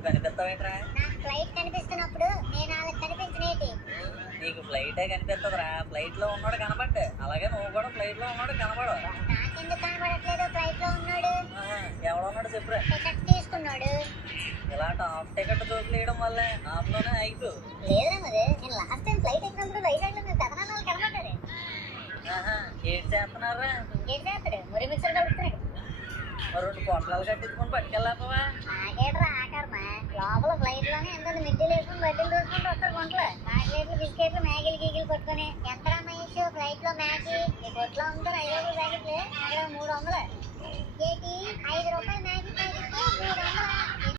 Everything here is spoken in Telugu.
నువ్వు కనిపిస్తావేంట్రా? నాకు ఫ్లైట్ కనిపిస్తున్నప్పుడు నేను వాళ్ళకి కనిపించనేటి. నీకు ఫ్లైటే కనిపిస్తుందిరా, ఫ్లైట్ లో ఉన్నాడు కనబడ్డు, అలాగే నువ్వు కూడా ఫ్లైట్ లో ఉన్నాడు కనబడు. నాకెందుకు కనబడట్లేదు ఫ్లైట్ లో ఉన్నాడు? ఎవడున్నాడు చెప్పురా. టికెట్ తీసుకున్నాడు. ఇలా టాప్ టికెట్ దోపిలేయడం వల్లే హాఫ్ లోనే అయిపో. లేదురా మరి, నేను లాస్ట్ టైం ఫ్లైట్ ఎక్కినప్పుడు వైజాగ్ లో మేము పెదనాన్నలు కనబడ్డాడు. ఏడు చేస్తున్నారా? ఇంకేం చేస్తాడు, మురి మిక్సర్ కలుపుతున్నాడు. రెండు పొట్లాలు కట్టించుకొని పట్టుకెళ్ళాపవా? నాకేట్రా ఆకర్మ, లోపల ఫ్లైట్ లోనే ఎంత మిడ్డీలు వేసుకుని బడ్డీలు దోసుకుంటూ వస్తారు గుంటలు. చాక్లెట్లు బిస్కెట్లు మ్యాగీలు గీగిలు కొట్టుకుని. ఎంతరా మహేష్ ఫ్లైట్ లో మ్యాగీ? ఈ కొట్లో అమ్ముతారు 5 రూపాయల ప్యాకెట్లు, అక్కడ 300. ఏంటి 5 రూపాయల మ్యాగీ